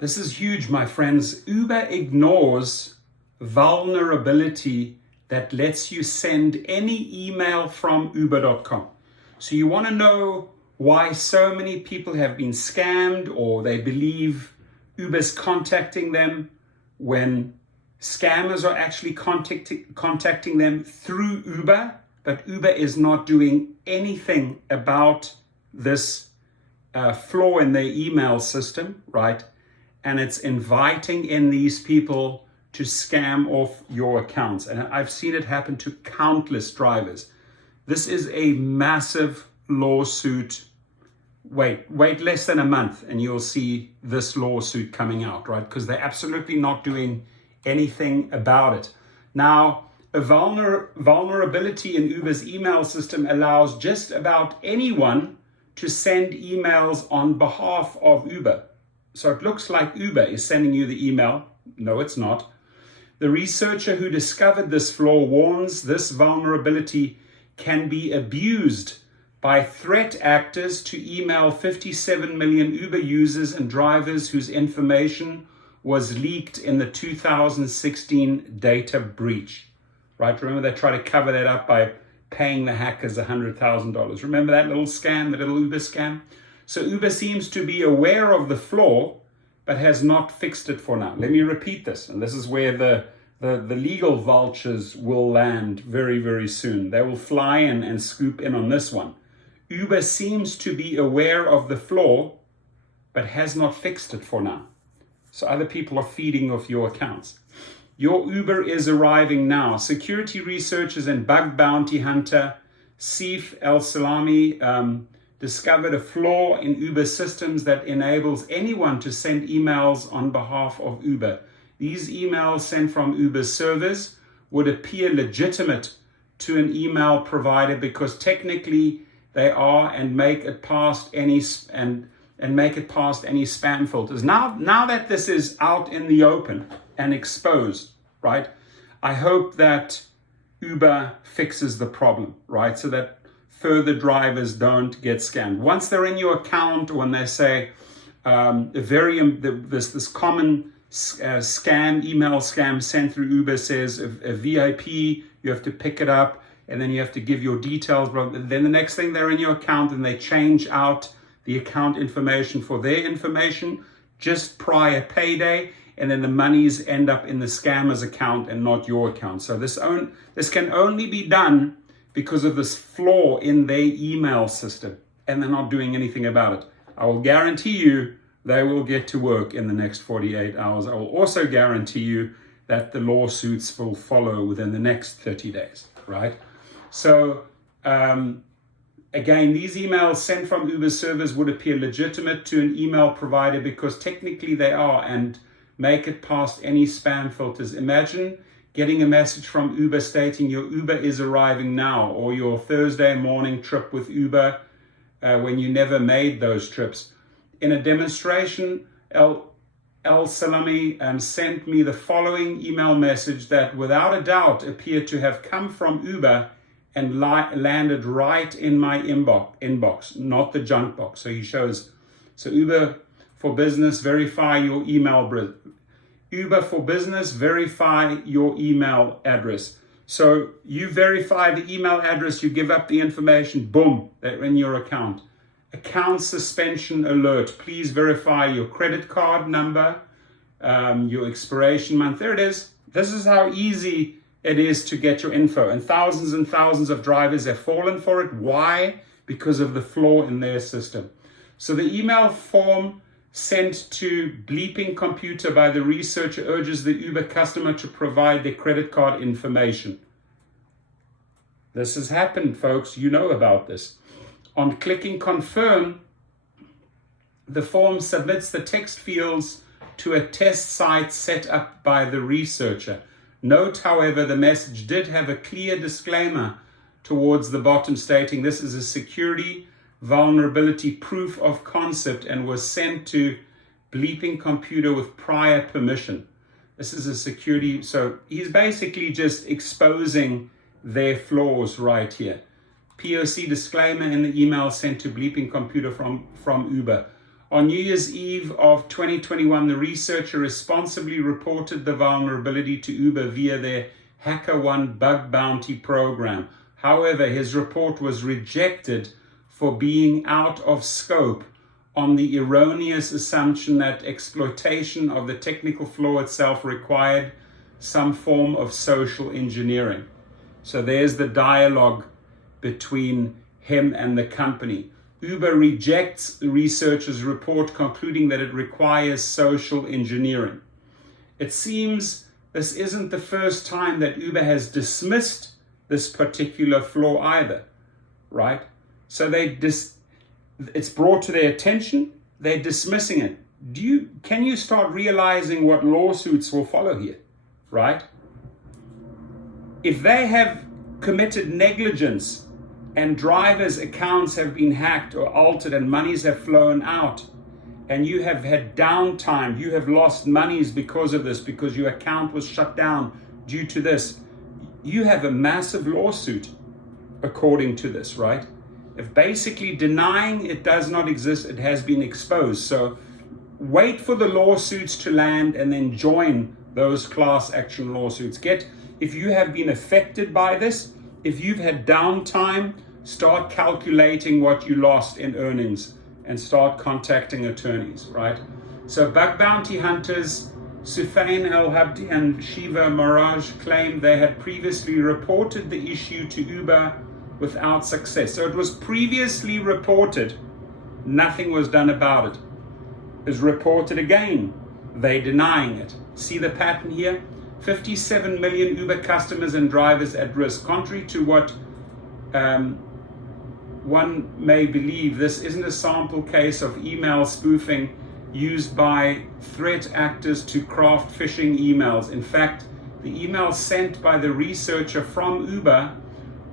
This is huge, my friends. Uber ignores vulnerability that lets you send any email from uber.com. So you want to know why so many people have been scammed, or they believe Uber's contacting them when scammers are actually contacting them through Uber, but Uber is not doing anything about this flaw in their email system, right? And it's inviting in these people to scam off your accounts. And I've seen it happen to countless drivers. This is a massive lawsuit. Wait less than a month and you'll see this lawsuit coming out, right? Because they're absolutely not doing anything about it. Now, a vulnerability in Uber's email system allows just about anyone to send emails on behalf of Uber. So it looks like Uber is sending you the email. No, it's not. The researcher who discovered this flaw warns this vulnerability can be abused by threat actors to email 57 million Uber users and drivers whose information was leaked in the 2016 data breach. Right? Remember, they try to cover that up by paying the hackers $100,000. Remember that little scam, the little Uber scam? So Uber seems to be aware of the flaw, but has not fixed it for now. Let me repeat this, and this is where the legal vultures will land very, very soon. They will fly in and scoop in on this one. Uber seems to be aware of the flaw, but has not fixed it for now. So other people are feeding off your accounts. Your Uber is arriving now. Security researchers and bug bounty hunter Seif El-Salami discovered a flaw in Uber systems that enables anyone to send emails on behalf of Uber. These emails sent from Uber's servers would appear legitimate to an email provider because technically they are, and make it past any spam filters. Now that this is out in the open and exposed, right? I hope that Uber fixes the problem, right? So that further drivers don't get scammed. Once they're in your account, or when they say this common email scam sent through Uber says a VIP, you have to pick it up and then you have to give your details. Then the next thing, they're in your account and they change out the account information for their information just prior payday, and then the monies end up in the scammer's account and not your account. So this can only be done because of this flaw in their email system, and they're not doing anything about it. I will guarantee you they will get to work in the next 48 hours. I will also guarantee you that the lawsuits will follow within the next 30 days, right? So again, these emails sent from Uber servers would appear legitimate to an email provider because technically they are, and make it past any spam filters. Imagine getting a message from Uber stating your Uber is arriving now, or your Thursday morning trip with Uber when you never made those trips. In a demonstration, El-Salami sent me the following email message that without a doubt appeared to have come from Uber and landed right in my inbox, not the junk box. So he shows, so Uber for Business, verify your email. Uber for Business, verify your email address. So you verify the email address, you give up the information, boom, they're in your account. Account suspension alert. Please verify your credit card number, your expiration month. There it is. This is how easy it is to get your info. And thousands of drivers have fallen for it. Why? Because of the flaw in their system. So the email form sent to Bleeping Computer by the researcher urges the Uber customer to provide their credit card information. This has happened, folks. You know about this. On clicking confirm, the form submits the text fields to a test site set up by the researcher. Note, however, the message did have a clear disclaimer towards the bottom stating this is a security vulnerability proof of concept and was sent to Bleeping Computer with prior permission. This is a security, so he's basically just exposing their flaws right here. POC disclaimer in the email sent to Bleeping Computer from Uber. On New Year's Eve of 2021, the researcher responsibly reported the vulnerability to Uber via their HackerOne bug bounty program. However, his report was rejected for being out of scope on the erroneous assumption that exploitation of the technical flaw itself required some form of social engineering. So there's the dialogue between him and the company. Uber rejects the researcher's report, concluding that it requires social engineering. It seems this isn't the first time that Uber has dismissed this particular flaw either, right? So it's brought to their attention, they're dismissing it. Can you start realizing what lawsuits will follow here, right? If they have committed negligence and drivers' accounts have been hacked or altered and monies have flown out, and you have had downtime, you have lost monies because of this, because your account was shut down due to this, you have a massive lawsuit according to this, right? If basically denying it does not exist, it has been exposed. So wait for the lawsuits to land and then join those class action lawsuits. If you have been affected by this, if you've had downtime, start calculating what you lost in earnings and start contacting attorneys, right? So bug bounty hunters Sufain El-Habdi and Shiva Maraj claimed they had previously reported the issue to Uber without success. So it was previously reported, nothing was done about it. It was reported again, they denying it. See the pattern here? 57 million Uber customers and drivers at risk. Contrary to what one may believe, this isn't a sample case of email spoofing used by threat actors to craft phishing emails. In fact, the email sent by the researcher from Uber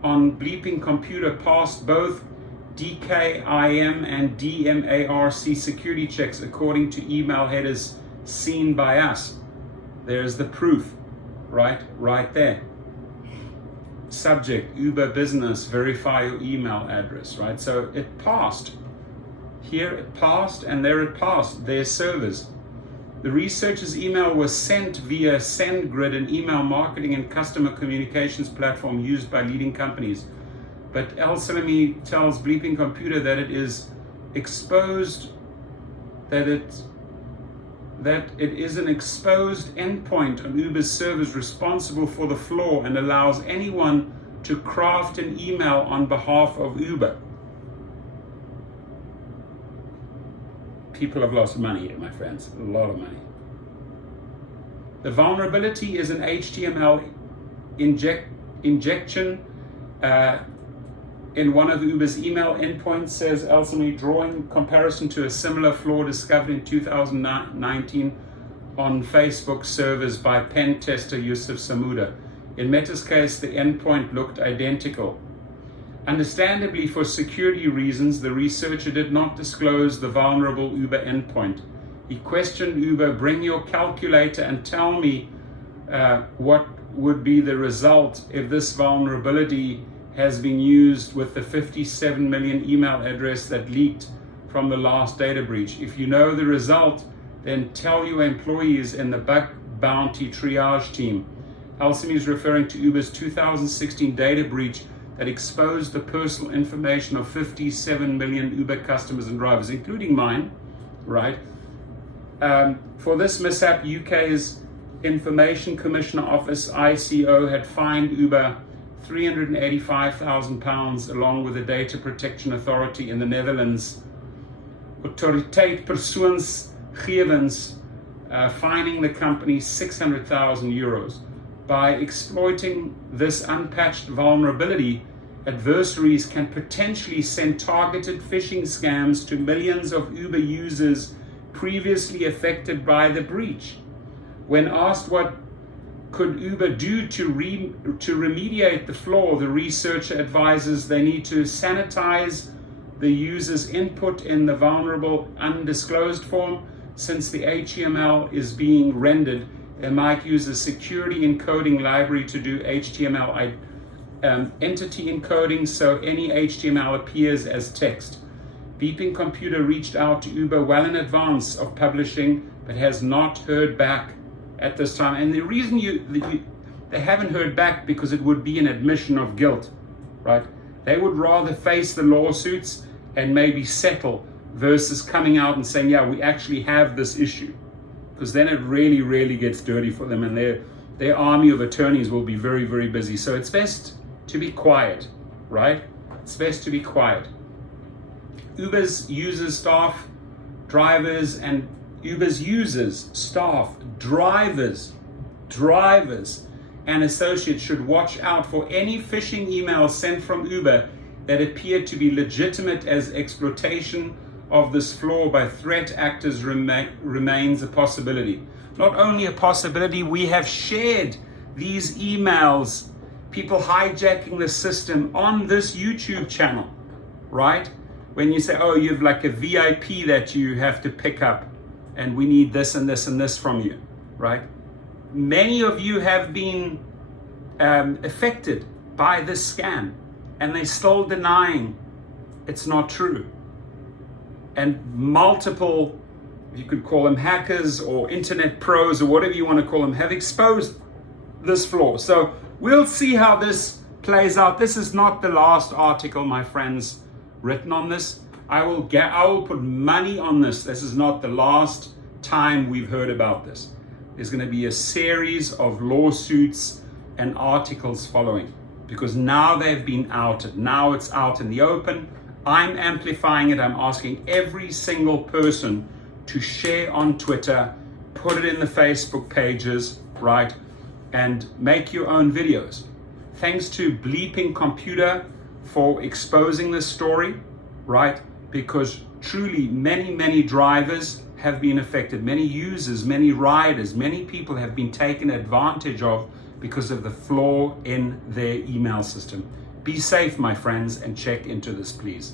on Bleeping Computer passed both DKIM and DMARC security checks according to email headers seen by us. There's the proof, right there. Subject, Uber business, verify your email address, right? So it passed. Here it passed, and there it passed, their servers. The researcher's email was sent via SendGrid, an email marketing and customer communications platform used by leading companies. But El Salami tells Bleeping Computer that it is exposed, that it is an exposed endpoint on Uber's servers responsible for the flaw and allows anyone to craft an email on behalf of Uber. People have lost money here, my friends, a lot of money. The vulnerability is an HTML injection in one of Uber's email endpoints, says Elsamy, drawing comparison to a similar flaw discovered in 2019 on Facebook servers by pen tester Yusuf Samuda. In Meta's case, the endpoint looked identical. Understandably, for security reasons, the researcher did not disclose the vulnerable Uber endpoint. He questioned Uber, bring your calculator and tell me what would be the result if this vulnerability has been used with the 57 million email address that leaked from the last data breach. If you know the result, then tell your employees in the bug bounty triage team. Elsamy is referring to Uber's 2016 data breach that exposed the personal information of 57 million Uber customers and drivers, including mine, right? For this mishap, UK's Information Commissioner Office, ICO, had fined Uber £385,000 along with the Data Protection Authority in the Netherlands, Autoriteit Persoonsgegevens, fining the company €600,000. By exploiting this unpatched vulnerability, adversaries can potentially send targeted phishing scams to millions of Uber users previously affected by the breach. When asked what could Uber do to remediate the flaw, the researcher advises they need to sanitize the user's input in the vulnerable undisclosed form. Since the HTML is being rendered, they might use a security encoding library to do HTML entity encoding, so any HTML appears as text. Beeping Computer reached out to Uber well in advance of publishing, but has not heard back at this time. And the reason they haven't heard back, because it would be an admission of guilt, right? They would rather face the lawsuits and maybe settle versus coming out and saying, yeah, we actually have this issue. Because then it really, really gets dirty for them, and their army of attorneys will be very, very busy. So it's best to be quiet, right? It's best to be quiet. Uber's users, staff, drivers, and Uber's users, staff, drivers, and associates should watch out for any phishing emails sent from Uber that appear to be legitimate, as exploitation of this flaw by threat actors remains a possibility. Not only a possibility, we have shared these emails, people hijacking the system on this YouTube channel, right? When you say, oh, you have like a VIP that you have to pick up and we need this and this and this from you, right? Many of you have been affected by this scam, and they're still denying it's not true. And multiple, you could call them hackers or internet pros or whatever you want to call them, have exposed this flaw. So we'll see how this plays out. This is not the last article, my friends, written on this. I will put money on this. This is not the last time we've heard about this. There's going to be a series of lawsuits and articles following, because now they've been outed. Now it's out in the open. I'm amplifying it. I'm asking every single person to share on Twitter, put it in the Facebook pages, right? And make your own videos. Thanks to Bleeping Computer for exposing this story, right? Because truly many drivers have been affected. Many users, many riders, many people have been taken advantage of because of the flaw in their email system. Be safe, my friends, and check into this, please.